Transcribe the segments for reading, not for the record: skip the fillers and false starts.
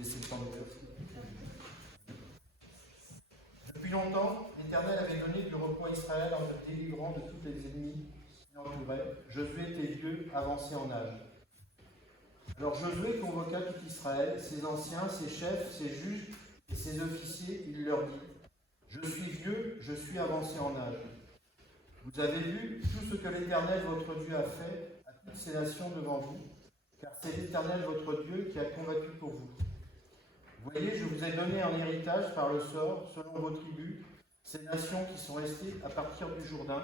laisser le temps de lire. Depuis longtemps, l'Éternel avait donné du repos à Israël en le délivrant de tous les ennemis qui l'entouraient. Josué était vieux, avancé en âge. Alors Josué convoqua tout Israël, ses anciens, ses chefs, ses juges et ses officiers. Il leur dit: Je suis vieux, je suis avancé en âge. Vous avez vu tout ce que l'Éternel votre Dieu a fait à toutes ces nations devant vous, car c'est l'Éternel votre Dieu qui a combattu pour vous. Voyez, je vous ai donné en héritage par le sort, selon vos tribus, ces nations qui sont restées à partir du Jourdain,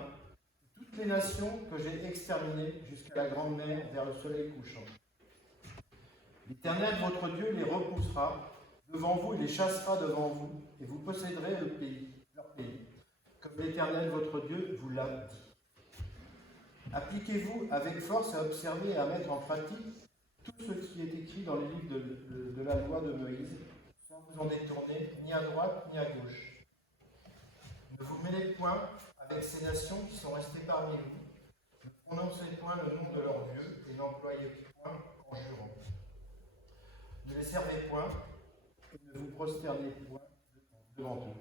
toutes les nations que j'ai exterminées jusqu'à la grande mer vers le soleil couchant. L'Éternel votre Dieu les repoussera devant vous, il les chassera devant vous, et vous posséderez le pays, leur pays, comme l'Éternel votre Dieu vous l'a dit. Appliquez-vous avec force à observer et à mettre en pratique tout ce qui est écrit dans les livres de la loi de Moïse, sans vous en détourner ni à droite ni à gauche. Ne vous mêlez point avec ces nations qui sont restées parmi vous, ne prononcez point le nom de leur Dieu et n'employez point en jurant. Ne les servez point et ne vous prosternez point devant eux.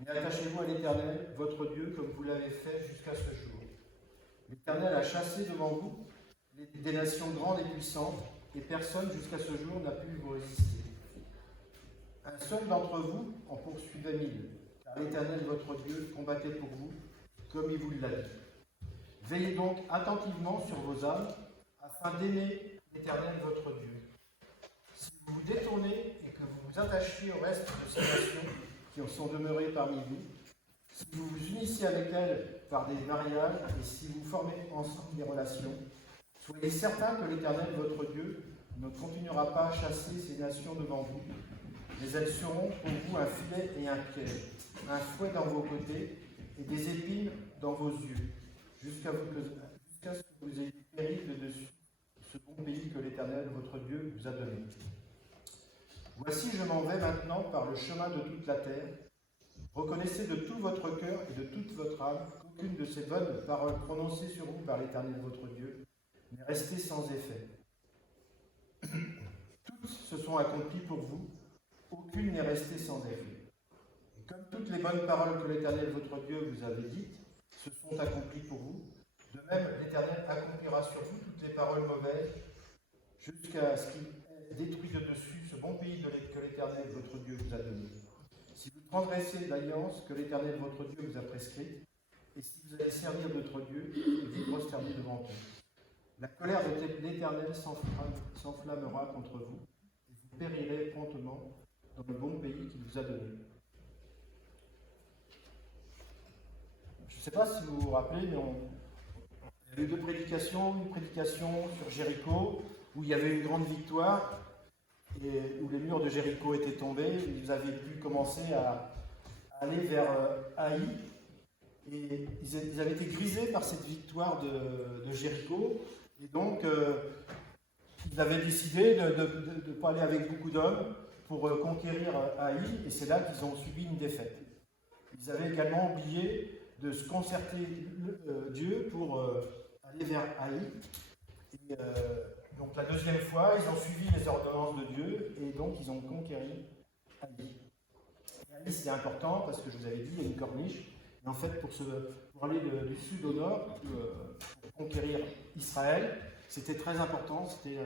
Mais attachez-vous à l'Éternel, votre Dieu, comme vous l'avez fait jusqu'à ce jour. L'Éternel a chassé devant vous des nations grandes et puissantes, et personne jusqu'à ce jour n'a pu vous résister. Un seul d'entre vous en poursuivait 1000, car l'Éternel, votre Dieu, combattait pour vous, comme il vous l'a dit. Veillez donc attentivement sur vos âmes, afin d'aimer l'Éternel, votre Dieu. Si vous vous détournez et que vous vous attachiez au reste de ces nations qui en sont demeurées parmi vous, si vous vous unissez avec elles par des mariages et si vous formez ensemble des relations, soyez certains que l'Éternel, votre Dieu, ne continuera pas à chasser ces nations devant vous, mais elles seront pour vous un filet et un piège, un fouet dans vos côtés et des épines dans vos yeux, jusqu'à ce que vous ayez péri de dessus ce bon pays que l'Éternel, votre Dieu, vous a donné. Voici, je m'en vais maintenant par le chemin de toute la terre. Reconnaissez de tout votre cœur et de toute votre âme qu'aucune de ces bonnes paroles prononcées sur vous par l'Éternel, votre Dieu, n'est restée sans effet. Toutes se sont accomplies pour vous, aucune n'est restée sans effet. Et comme toutes les bonnes paroles que l'Éternel, votre Dieu, vous avait dites, se sont accomplies pour vous, de même l'Éternel accomplira sur vous toutes les paroles mauvaises, jusqu'à ce qu'il ait détruit de dessus ce bon pays que l'Éternel, votre Dieu, vous a donné. Si vous transgressez l'alliance que l'Éternel, votre Dieu, vous a prescrite, et si vous allez servir d'autres dieux, et vous prosterner devant eux, la colère de l'Éternel s'enflammera contre vous, et vous périrez promptement dans le bon pays qu'il vous a donné. Je ne sais pas si vous vous rappelez, mais il y a eu deux prédications, une prédication sur Jéricho, où il y avait une grande victoire, et où les murs de Jéricho étaient tombés, ils avaient pu commencer à aller vers Haï, et ils avaient été grisés par cette victoire de Jéricho, et donc ils avaient décidé de ne pas aller avec beaucoup d'hommes pour conquérir Haï, et c'est là qu'ils ont subi une défaite. Ils avaient également oublié de se concerter Dieu pour aller vers Haï. Et, donc la deuxième fois, ils ont suivi les ordonnances de Dieu et donc ils ont conquéri Haï. Et Haï, c'est important parce que je vous avais dit, il y a une corniche. Et en fait, pour aller du sud au nord, pour conquérir Israël, c'était très important. C'était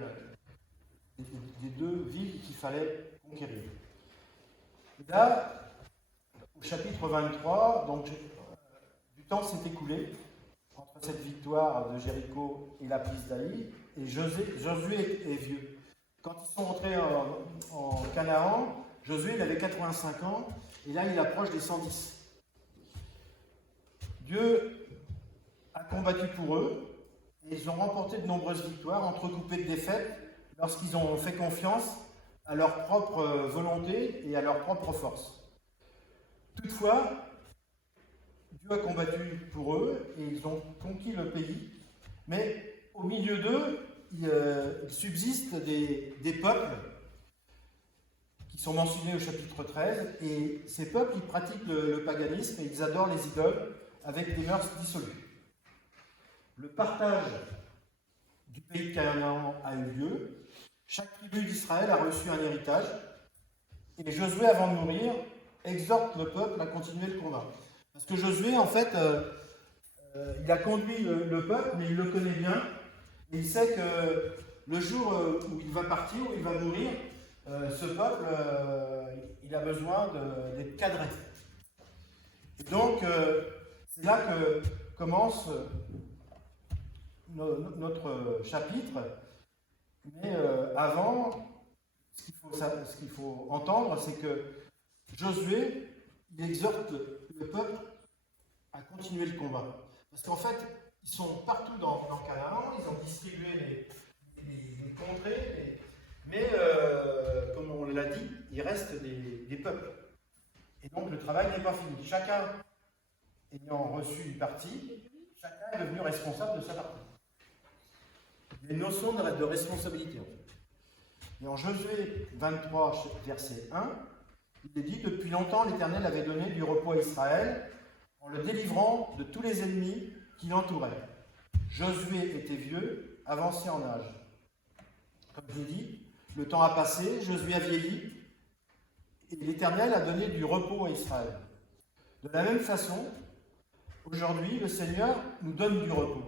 des deux villes qu'il fallait conquérir. Et là, au chapitre 23, donc, du temps s'est écoulé entre cette victoire de Jéricho et la prise d'Haï, et Josué est vieux. Quand ils sont rentrés en Canaan, Josué il avait 85 ans, et là il approche des 110. Dieu a combattu pour eux, et ils ont remporté de nombreuses victoires, entrecoupées de défaites, lorsqu'ils ont fait confiance à leur propre volonté et à leur propre force. Toutefois, Dieu a combattu pour eux et ils ont conquis le pays, mais au milieu d'eux, il subsiste des peuples qui sont mentionnés au chapitre 13, et ces peuples, ils pratiquent le paganisme et ils adorent les idoles avec des mœurs dissolues. Le partage du pays de Canaan a eu lieu. Chaque tribu d'Israël a reçu un héritage, Et Josué, avant de mourir, exhorte le peuple à continuer le combat. Parce que Josué, en fait, il a conduit le peuple, mais il le connaît bien. Et il sait que le jour où il va partir, où il va mourir, ce peuple, il a besoin d'être cadré. Et donc, c'est là que commence notre chapitre. Mais avant, ce qu'il faut entendre, c'est que Josué, il exhorte le peuple à continuer le combat. Parce qu'en fait, ils sont partout dans Canaan, ils ont distribué les contrées, mais comme on l'a dit, il reste des peuples. Et donc le travail n'est pas fini. Chacun ayant reçu une partie, chacun est devenu responsable de sa partie. Il y a une notion de responsabilité. En fait. Et en Josué 23, verset 1, il est dit « Depuis longtemps, l'Éternel avait donné du repos à Israël en le délivrant de tous les ennemis qui l'entouraient. Josué était vieux, avancé en âge. Comme je l'ai dit, le temps a passé, Josué a vieilli, et l'Éternel a donné du repos à Israël. De la même façon, aujourd'hui, le Seigneur nous donne du repos.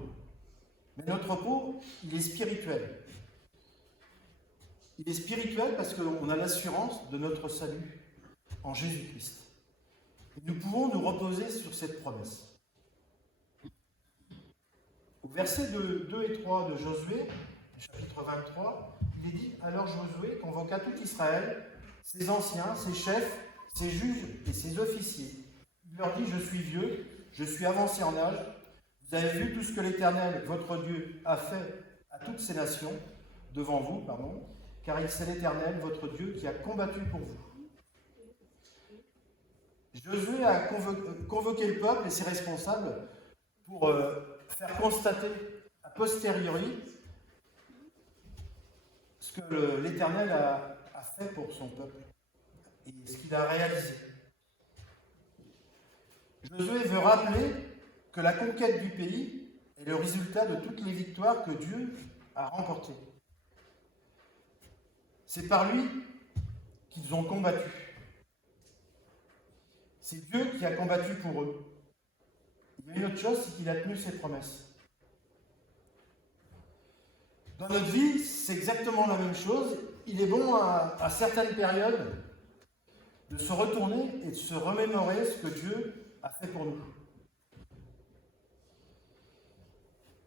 Mais notre repos, il est spirituel. Il est spirituel parce qu'on a l'assurance de notre salut en Jésus-Christ. Et nous pouvons nous reposer sur cette promesse. Au verset 2 et 3 de Josué, chapitre 23, il est dit « Alors Josué convoqua tout Israël, ses anciens, ses chefs, ses juges et ses officiers. Il leur dit « Je suis vieux, je suis avancé en âge. Vous avez vu tout ce que l'Éternel, votre Dieu, a fait à toutes ces nations, devant vous, car c'est l'Éternel, votre Dieu, qui a combattu pour vous. » Josué a convoqué le peuple et ses responsables pour faire constater a posteriori ce que l'Éternel a fait pour son peuple et ce qu'il a réalisé. Josué veut rappeler que la conquête du pays est le résultat de toutes les victoires que Dieu a remportées. C'est par lui qu'ils ont combattu. C'est Dieu qui a combattu pour eux. Il y a une autre chose, c'est qu'il a tenu ses promesses. Dans notre vie, c'est exactement la même chose. Il est bon à certaines périodes de se retourner et de se remémorer ce que Dieu a fait pour nous.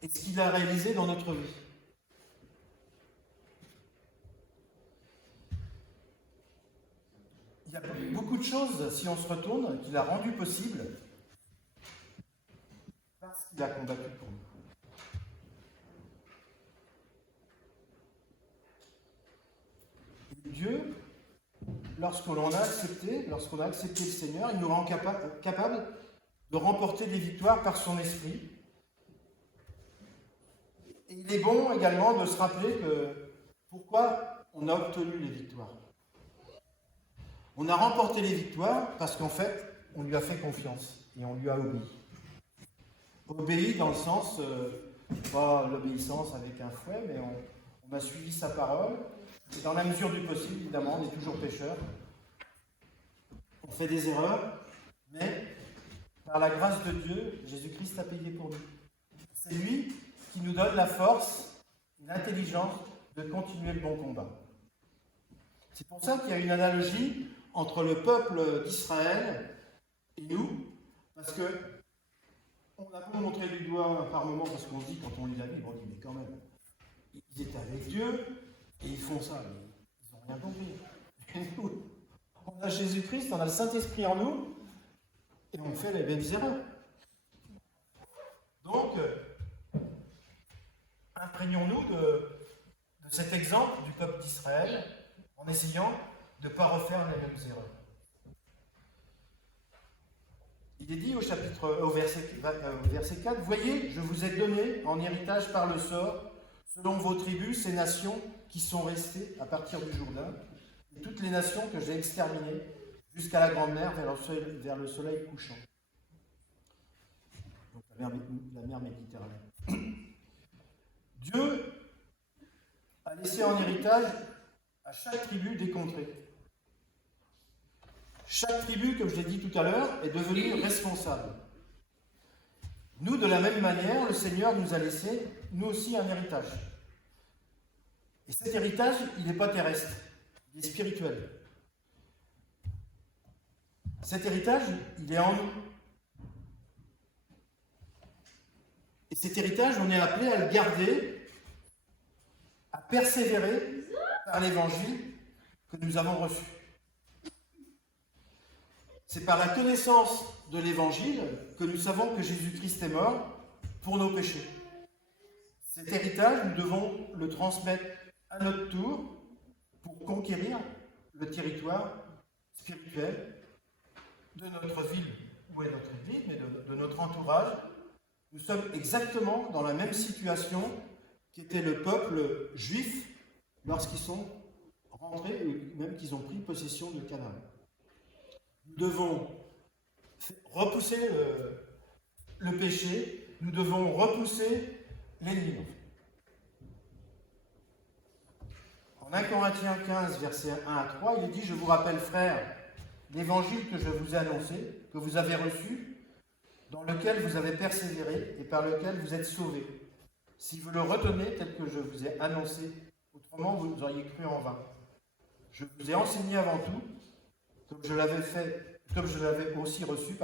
Et ce qu'il a réalisé dans notre vie. Il y a beaucoup de choses, si on se retourne, qu'il a rendu possible parce qu'il a combattu pour nous. Et Dieu, lorsqu'on a accepté le Seigneur, il nous rend capable de remporter des victoires par son esprit. Et il est bon également de se rappeler que pourquoi on a obtenu les victoires. On a remporté les victoires parce qu'en fait, on lui a fait confiance et on lui a obéi. Obéi dans le sens, pas l'obéissance avec un fouet, mais on a suivi sa parole. Et dans la mesure du possible, évidemment, on est toujours pécheurs. On fait des erreurs, mais par la grâce de Dieu, Jésus-Christ a payé pour nous. C'est lui qui nous donne la force et l'intelligence de continuer le bon combat. C'est pour ça qu'il y a une analogie entre le peuple d'Israël et nous, parce que on a beau montrer du doigt par moment, parce qu'on se dit, quand on lit la Bible, on dit, mais quand même, ils étaient avec Dieu, et ils font ça, ils n'ont rien compris. Et nous, on a Jésus-Christ, on a le Saint-Esprit en nous, et on fait les mêmes erreurs. Donc, imprégnons-nous de cet exemple du peuple d'Israël, en essayant de ne pas refaire les mêmes erreurs. Il est dit au verset 4, « Voyez, je vous ai donné en héritage par le sort, selon vos tribus, ces nations qui sont restées à partir du Jourdain, et toutes les nations que j'ai exterminées jusqu'à la grande mer vers le soleil couchant. » Donc la mer Méditerranée. Dieu a laissé en héritage à chaque tribu des contrées. Chaque tribu, comme je l'ai dit tout à l'heure, est devenue responsable. Nous, de la même manière, le Seigneur nous a laissé, nous aussi, un héritage. Et cet héritage, il n'est pas terrestre, il est spirituel. Cet héritage, il est en nous. Et cet héritage, on est appelé à le garder, à persévérer par l'évangile que nous avons reçu. C'est par la connaissance de l'évangile que nous savons que Jésus-Christ est mort pour nos péchés. Cet héritage, nous devons le transmettre à notre tour pour conquérir le territoire spirituel de notre ville, où est notre église, mais de notre entourage. Nous sommes exactement dans la même situation qu'était le peuple juif lorsqu'ils sont rentrés, ou même qu'ils ont pris possession de Canaan. Nous devons repousser le péché, nous devons repousser l'ennemi. En 1 Corinthiens 15, versets 1 à 3, il est dit « Je vous rappelle, frères, l'évangile que je vous ai annoncé, que vous avez reçu, dans lequel vous avez persévéré et par lequel vous êtes sauvés. Si vous le retenez tel que je vous ai annoncé, autrement vous auriez cru en vain. Je vous ai enseigné avant tout, comme je l'avais aussi reçu,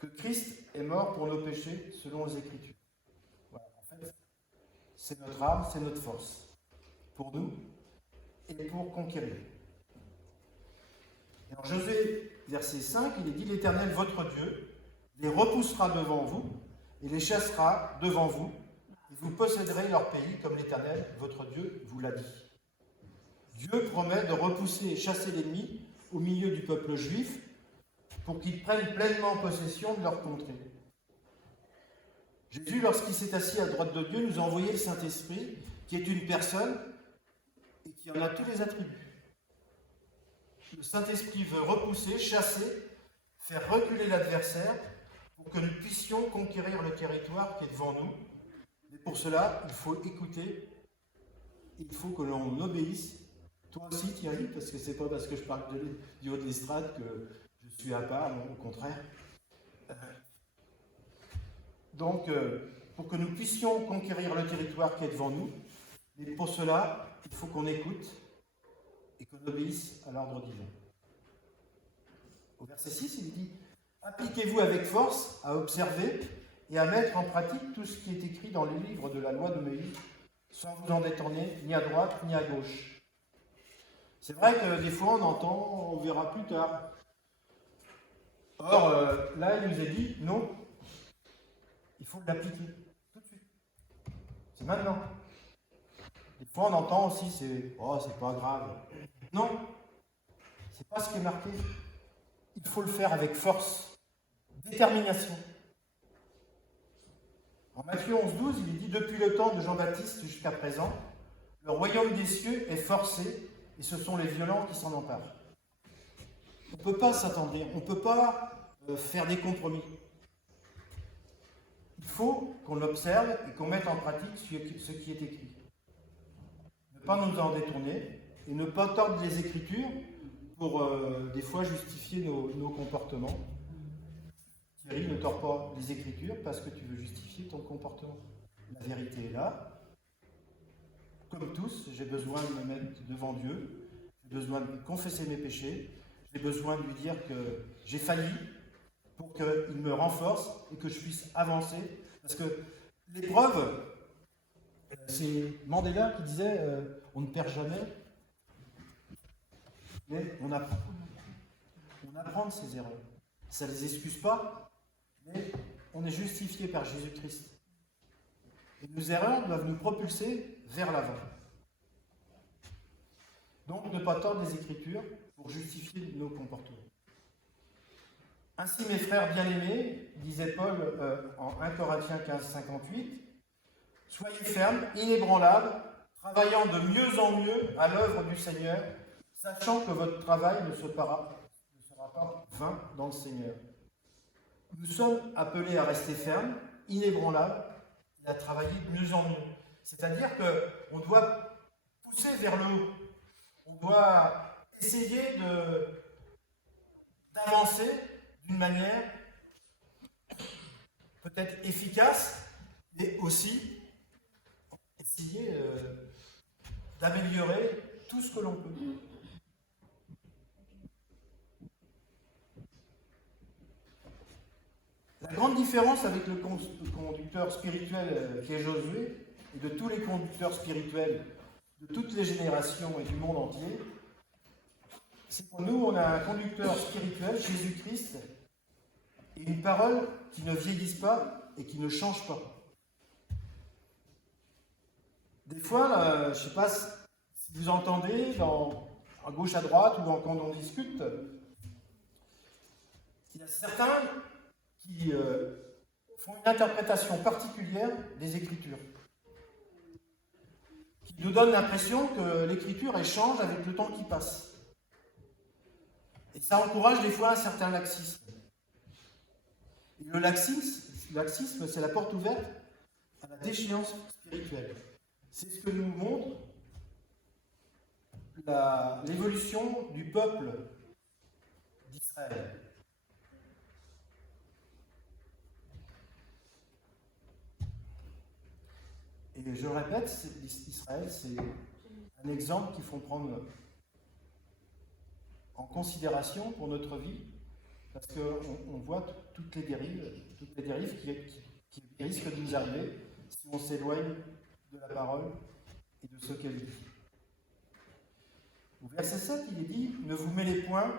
que Christ est mort pour nos péchés selon les Écritures. » Voilà, en fait, c'est notre arme, c'est notre force, pour nous et pour conquérir. Et en Josué, verset 5, il est dit « L'Éternel, votre Dieu, les repoussera devant vous et les chassera devant vous, et vous posséderez leur pays comme l'Éternel, votre Dieu, vous l'a dit. » Dieu promet de repousser et chasser l'ennemi au milieu du peuple juif pour qu'ils prennent pleinement possession de leur contrée. Jésus, lorsqu'il s'est assis à droite de Dieu, nous a envoyé le Saint-Esprit, qui est une personne et qui en a tous les attributs. Le Saint-Esprit veut repousser, chasser, faire reculer l'adversaire pour que nous puissions conquérir le territoire qui est devant nous. Mais pour cela, il faut écouter, il faut que l'on obéisse. Toi aussi, Thierry, parce que c'est pas parce que je parle du haut de l'estrade que je suis à part, non, au contraire. Donc, pour que nous puissions conquérir le territoire qui est devant nous, mais pour cela, il faut qu'on écoute et qu'on obéisse à l'ordre divin. Au verset 6, il dit « Appliquez-vous avec force à observer et à mettre en pratique tout ce qui est écrit dans le livre de la loi de Moïse, sans vous en détourner ni à droite ni à gauche. » C'est vrai que des fois on entend, on verra plus tard. Or, là, il nous est dit, non, il faut l'appliquer, tout de suite. C'est maintenant. Des fois on entend aussi, c'est pas grave. Non, c'est pas ce qui est marqué. Il faut le faire avec force, détermination. En Matthieu 11,12, il est dit, depuis le temps de Jean-Baptiste jusqu'à présent, le royaume des cieux est forcé, et ce sont les violents qui s'en emparent. On ne peut pas s'attendrir, on ne peut pas faire des compromis. Il faut qu'on observe et qu'on mette en pratique ce qui est écrit. Ne pas nous en détourner et ne pas tordre les Écritures pour des fois justifier nos comportements. Thierry, ne tords pas les Écritures parce que tu veux justifier ton comportement. La vérité est là. Comme tous, j'ai besoin de me mettre devant Dieu, j'ai besoin de confesser mes péchés, j'ai besoin de lui dire que j'ai failli pour qu'il me renforce et que je puisse avancer. Parce que l'épreuve, c'est Mandela qui disait on ne perd jamais, mais on apprend. On apprend de ses erreurs. Ça ne les excuse pas, mais on est justifié par Jésus-Christ. Et nos erreurs doivent nous propulser vers l'avant. Donc, ne pas tordre les Écritures pour justifier nos comportements. Ainsi, mes frères bien-aimés, disait Paul en 1 Corinthiens 15, 58, soyez fermes, inébranlables, travaillant de mieux en mieux à l'œuvre du Seigneur, sachant que votre travail ne sera pas vain dans le Seigneur. Nous sommes appelés à rester fermes, inébranlables, et à travailler de mieux en mieux. C'est-à-dire qu'on doit pousser vers le haut. On doit essayer d'avancer d'une manière peut-être efficace, mais aussi essayer d'améliorer tout ce que l'on peut. La grande différence avec le conducteur spirituel qui est Josué, et de tous les conducteurs spirituels de toutes les générations et du monde entier, c'est que nous, on a un conducteur spirituel, Jésus-Christ, et une parole qui ne vieillisse pas et qui ne change pas. Des fois, je ne sais pas si vous entendez à gauche, à droite, ou quand on discute, il y a certains qui font une interprétation particulière des Écritures, qui nous donnent l'impression que l'Écriture échange avec le temps qui passe. Et ça encourage des fois un certain laxisme. Et le laxisme, c'est la porte ouverte à la déchéance spirituelle. C'est ce que nous montre l'évolution du peuple d'Israël. Et je le répète, Israël, c'est un exemple qu'il faut prendre en considération pour notre vie, parce qu'on voit toutes les dérives qui risquent de nous arriver si on s'éloigne de la parole et de ce qu'elle dit. Au verset 7, il est dit « Ne vous mêlez point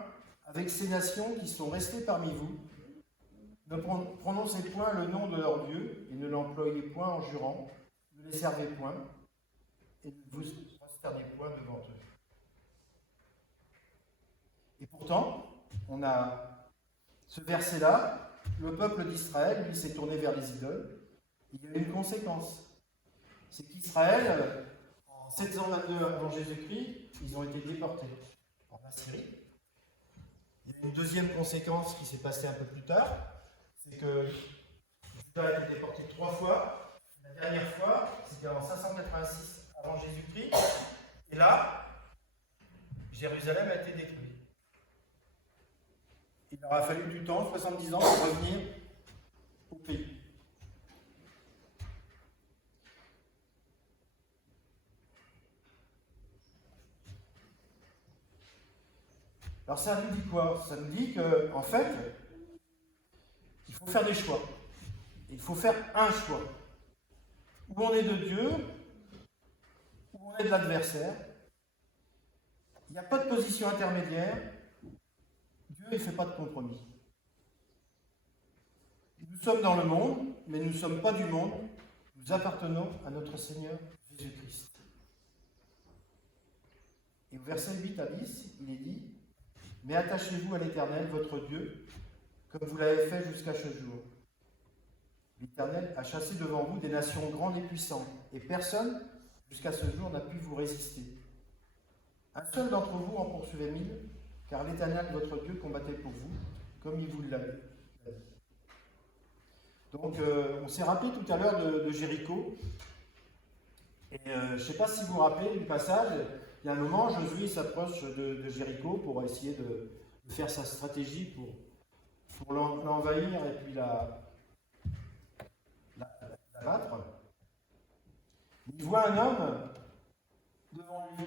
avec ces nations qui sont restées parmi vous. Ne prononcez point le nom de leur Dieu et ne l'employez point en jurant. Ne les servez point et ne vous prosternez point devant eux. » Et pourtant, on a ce verset-là, le peuple d'Israël, lui, s'est tourné vers les idoles. Il y a une conséquence. C'est qu'Israël, en 722 avant Jésus-Christ, ils ont été déportés en Assyrie. Il y a une deuxième conséquence qui s'est passée un peu plus tard, c'est que Juda a été déporté 3 fois. La dernière fois, c'était en 586 avant Jésus-Christ. Et là, Jérusalem a été détruite. Il leur a fallu du temps, 70 ans, pour revenir au pays. Alors ça nous dit quoi? Ça nous dit qu'en fait, il faut faire des choix. Il faut faire un choix. Où on est de Dieu, où on est de l'adversaire. Il n'y a pas de position intermédiaire. Dieu ne fait pas de compromis. Nous sommes dans le monde, mais nous ne sommes pas du monde. Nous appartenons à notre Seigneur Jésus-Christ. Et au verset 8 à 10, il est dit « Mais attachez-vous à l'Éternel, votre Dieu, comme vous l'avez fait jusqu'à ce jour. L'Éternel a chassé devant vous des nations grandes et puissantes, et personne, jusqu'à ce jour, n'a pu vous résister. Un seul d'entre vous en poursuivait 1000, car l'Éternel, votre Dieu, combattait pour vous, comme il vous l'avait dit. » Donc, on s'est rappelé tout à l'heure de Jéricho. Et je ne sais pas si vous vous rappelez du passage, il y a un moment, Josué s'approche de Jéricho pour essayer de faire sa stratégie pour l'envahir et puis la battre. Il voit un homme devant lui.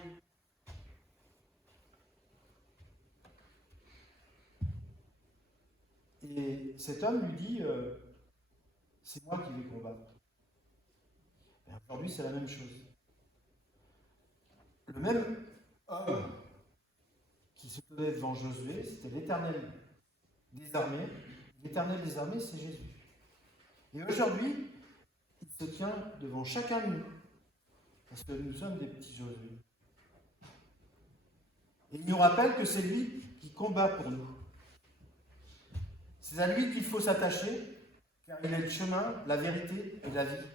Et cet homme lui dit c'est moi qui vais combattre. Et aujourd'hui, c'est la même chose. Le même homme qui se tenait devant Josué, c'était l'Éternel des armées. L'Éternel des armées, c'est Jésus. Et aujourd'hui, il se tient devant chacun de nous, parce que nous sommes des petits Josué. Et il nous rappelle que c'est lui qui combat pour nous. C'est à lui qu'il faut s'attacher, car il est le chemin, la vérité et la vie.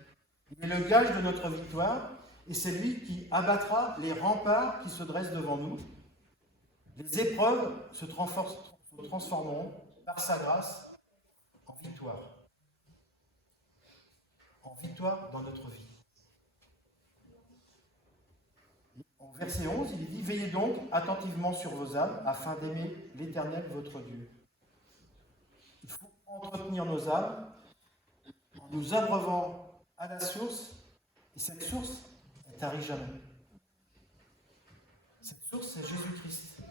Il est le gage de notre victoire, et c'est lui qui abattra les remparts qui se dressent devant nous. Les épreuves se transformeront par sa grâce en victoire. En victoire dans notre vie. En verset 11, il dit « Veillez donc attentivement sur vos âmes, afin d'aimer l'Éternel votre Dieu. » Il faut entretenir nos âmes en nous abreuvant à la source, et cette source, elle ne tarit jamais. Cette source, c'est Jésus-Christ.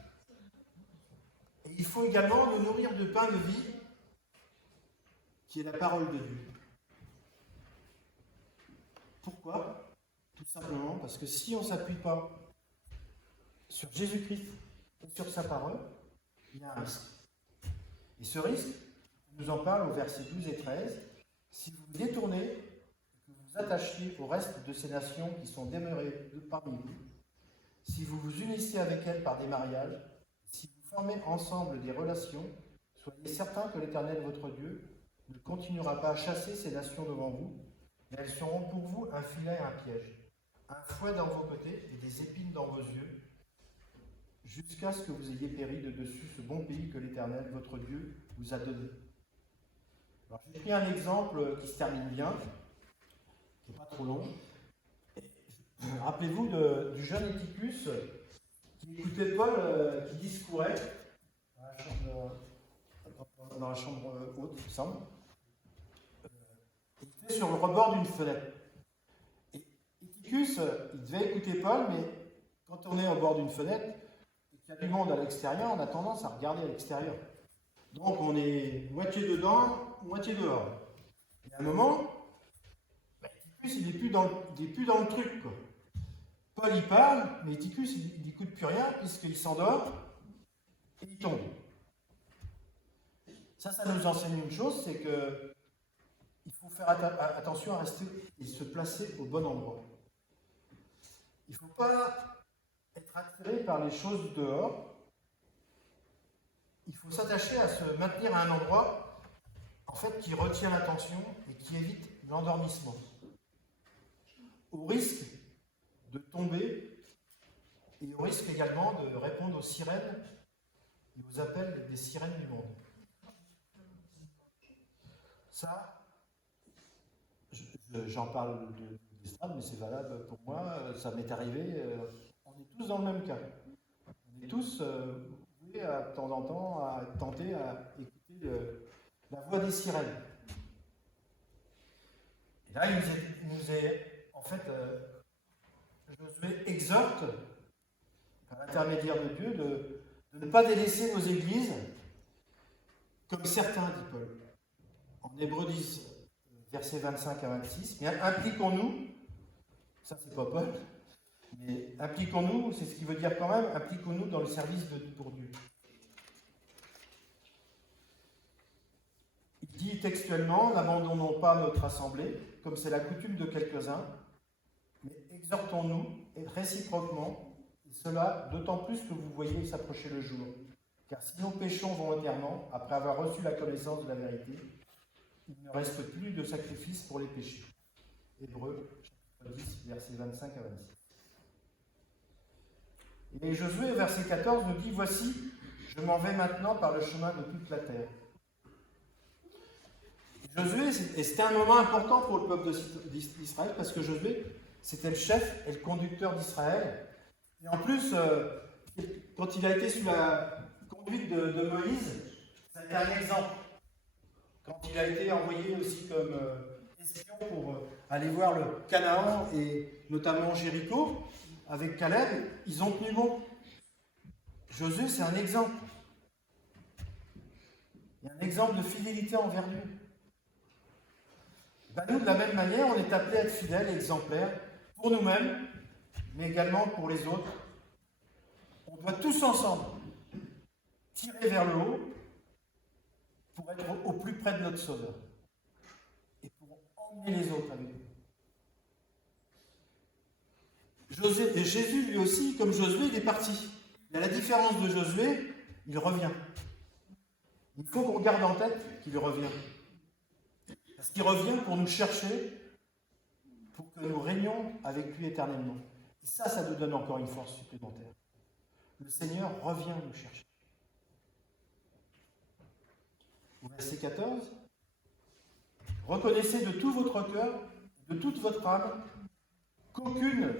Et il faut également nous nourrir de pain de vie, qui est la parole de Dieu. Pourquoi ? Tout simplement parce que si on ne s'appuie pas sur Jésus-Christ et sur sa parole, il y a un risque. Et ce risque, on nous en parle au verset 12 et 13. Si vous vous détournez et que vous vous attachiez au reste de ces nations qui sont demeurées parmi vous, si vous vous unissez avec elles par des mariages, si vous formez ensemble des relations, soyez certains que l'Éternel, votre Dieu, ne continuera pas à chasser ces nations devant vous, mais elles seront pour vous un filet et un piège, un fouet dans vos côtés et des épines dans vos yeux, jusqu'à ce que vous ayez péri de dessus ce bon pays que l'Éternel, votre Dieu, vous a donné. Alors, j'ai pris un exemple qui se termine bien, qui n'est pas trop long. Rappelez-vous du jeune Éticus qui écoutait Paul qui discourait dans la chambre haute, il me semble. Il était sur le rebord d'une fenêtre. Et Éticus, il devait écouter Paul, mais quand on est au bord d'une fenêtre et qu'il y a du monde à l'extérieur, on a tendance à regarder à l'extérieur. Donc on est moitié dedans, moitié dehors. Et à un moment, Éticus, il n'est plus dans le truc, quoi. Paul y parle, mais Éticus, il n'écoute plus rien puisqu'il s'endort et il tombe. Ça nous enseigne une chose, c'est que il faut faire attention à rester et se placer au bon endroit. Il ne faut pas être attiré par les choses dehors. Il faut s'attacher à se maintenir à un endroit en fait, qui retient l'attention et qui évite l'endormissement. Au risque de tomber et au risque également de répondre aux sirènes et aux appels des sirènes du monde. Ça, j'en parle des stades, mais c'est valable pour moi, ça m'est arrivé, on est tous dans le même cas. On est tous voués de temps en temps à tenter à écouter la voix des sirènes. Et là, il nous est en fait, Josué exhorte, par l'intermédiaire de Dieu, de ne pas délaisser nos églises, comme certains, dit Paul. En Hébreux 10, versets 25 à 26, mais impliquons-nous, ça c'est pas Paul, mais impliquons-nous, c'est ce qui veut dire quand même, impliquons-nous dans le service pour Dieu. Il dit textuellement, n'abandonnons pas notre assemblée, comme c'est la coutume de quelques-uns, mais exhortons-nous réciproquement, et cela d'autant plus que vous voyez s'approcher le jour. Car si nous péchons volontairement, après avoir reçu la connaissance de la vérité, il ne reste plus de sacrifice pour les péchés. Hébreux, chapitre 10, versets 25 à 26. Et Josué, verset 14, nous dit « Voici, je m'en vais maintenant par le chemin de toute la terre. » Josué, c'était un moment important pour le peuple d'Israël, parce que Josué, c'était le chef et le conducteur d'Israël. Et en plus, quand il a été sous la conduite de Moïse, ça a été un exemple. Quand il a été envoyé aussi comme espion pour aller voir le Canaan et notamment Jéricho, avec Caleb, ils ont tenu bon. Josué, c'est un exemple. Il y a un exemple de fidélité envers Dieu. Ben nous, de la même manière, on est appelés à être fidèles et exemplaires pour nous-mêmes, mais également pour les autres. On doit tous ensemble tirer vers le haut pour être au plus près de notre Sauveur et pour emmener les autres avec nous. Et Jésus, lui aussi, comme Josué, il est parti. Mais à la différence de Josué, il revient. Il faut qu'on garde en tête qu'il revient. Parce qu'il revient pour nous chercher, pour que nous régnions avec lui éternellement. Et ça nous donne encore une force supplémentaire. Le Seigneur revient nous chercher. Au verset 14, reconnaissez de tout votre cœur, de toute votre âme, qu'aucune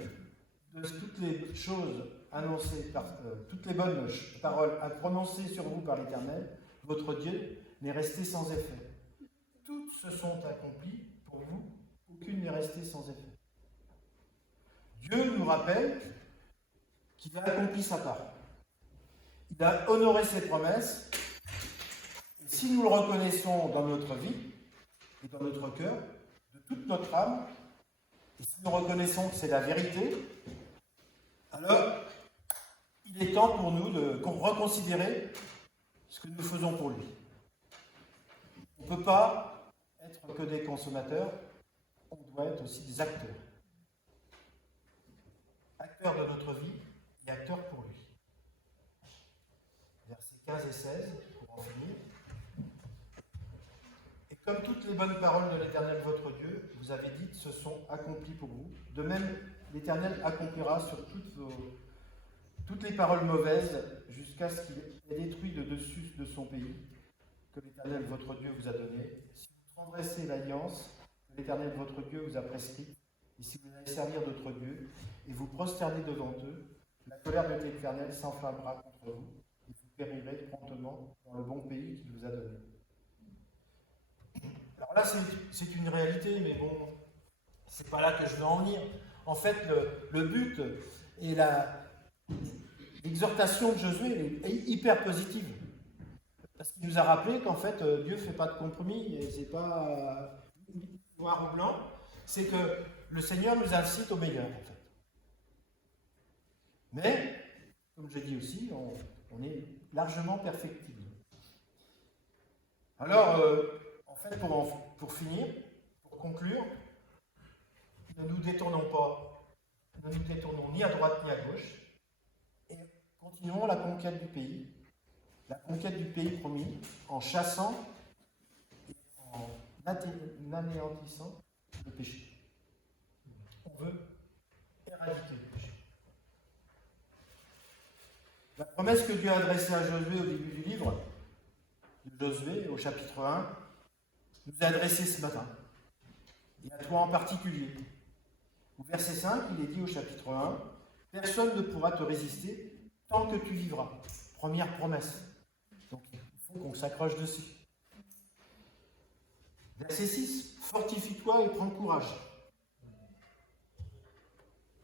de toutes les choses annoncées, toutes les bonnes paroles à prononcer sur vous par l'Éternel, votre Dieu, n'est restée sans effet. Toutes se sont accomplies pour vous, aucune n'est restée sans effet. Dieu nous rappelle qu'il a accompli sa part. Il a honoré ses promesses. Et si nous le reconnaissons dans notre vie et dans notre cœur, de toute notre âme, et si nous reconnaissons que c'est la vérité, alors il est temps pour nous de reconsidérer ce que nous faisons pour lui. On ne peut pas être que des consommateurs, on doit être aussi des acteurs. Acteurs de notre vie et acteurs pour lui. Versets 15 et 16, pour en finir. Et comme toutes les bonnes paroles de l'Éternel votre Dieu, vous avez dites, se sont accomplies pour vous. De même, l'Éternel accomplira sur toutes les paroles mauvaises, jusqu'à ce qu'il ait détruit le dessus de son pays, que l'Éternel votre Dieu vous a donné. Si vous transgressez l'alliance que l'Éternel votre Dieu vous a prescrite, et si vous allez servir d'autres dieux, et vous prosternez devant eux, la colère de l'Éternel s'enflammera contre vous, et vous périrez promptement dans le bon pays qu'il vous a donné. Alors là, c'est une réalité, mais bon, c'est pas là que je veux en venir. En fait, le but et l'exhortation de Josué est hyper positive. Parce qu'il nous a rappelé qu'en fait, Dieu ne fait pas de compromis, et c'est pas noir ou blanc, c'est que le Seigneur nous incite au meilleur, en fait. Mais, comme je dis aussi, on est largement perfectible. Alors, en fait, pour finir, pour conclure, ne nous détournons ni à droite ni à gauche, et continuons la conquête du pays promis, en chassant et en anéantissant le péché. On veut éradiquer le péché. La promesse que Dieu a adressée à Josué au début du livre, de Josué, au chapitre 1, nous est adressée ce matin, et à toi en particulier. Au verset 5, il est dit au chapitre 1, « Personne ne pourra te résister tant que tu vivras. » Première promesse. Donc, il faut qu'on s'accroche dessus. Verset 6, « Fortifie-toi et prends courage. »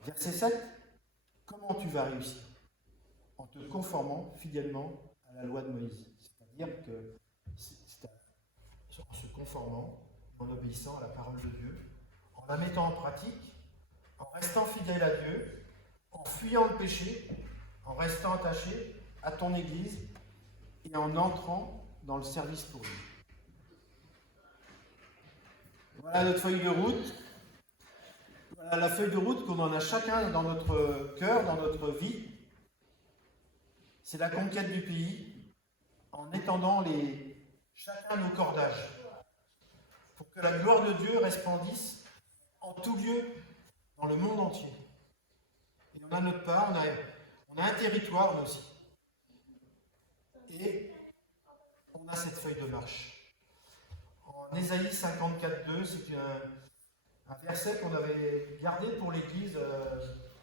Verset 7, « Comment tu vas réussir ? En te conformant fidèlement à la loi de Moïse. » C'est-à-dire que c'est en se conformant, en obéissant à la parole de Dieu, en la mettant en pratique, en restant fidèle à Dieu, en fuyant le péché, en restant attaché à ton Église et en entrant dans le service pour lui. Voilà notre feuille de route. Voilà la feuille de route qu'on en a chacun dans notre cœur, dans notre vie. C'est la conquête du pays en étendant chacun nos cordages pour que la gloire de Dieu resplendisse en tout lieu dans le monde entier. Et on a notre part, on a un territoire, nous aussi. Et on a cette feuille de marche. En Ésaïe 54,2, c'est un verset qu'on avait gardé pour l'Église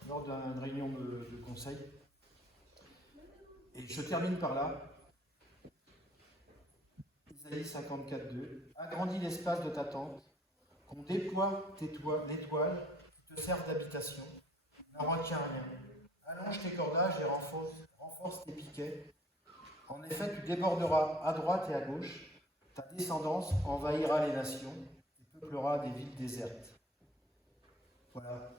lors d'une réunion de conseil. Et je termine par là. Ésaïe 54,2. Agrandis l'espace de ta tente, qu'on déploie les toiles qui te servent d'habitation. Ne retiens rien. Allonge tes cordages et renforce tes piquets. En effet, tu déborderas à droite et à gauche. Ta descendance envahira les nations et peuplera des villes désertes. Voilà,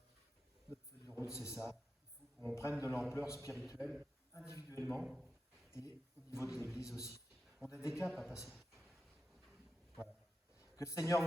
notre feuille de route, c'est ça. Il faut qu'on prenne de l'ampleur spirituelle, individuellement et au niveau de l'Église aussi. On a des caps à passer. Voilà. Que le Seigneur